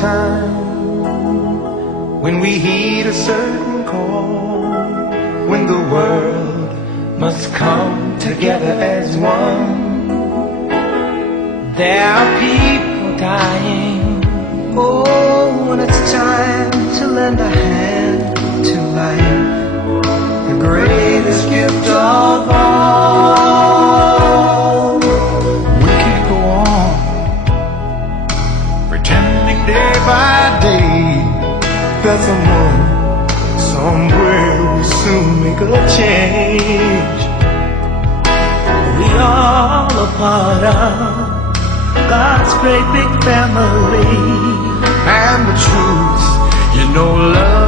time when we heed a certain call, when the world must come together as one. There are people dying. Oh, when it's time to lend a hand to life, the greatest gift of all. We can't go on pretending day by day that someone somewhere will soon make a change. We all a part of God's great big family, and the truth, you know, love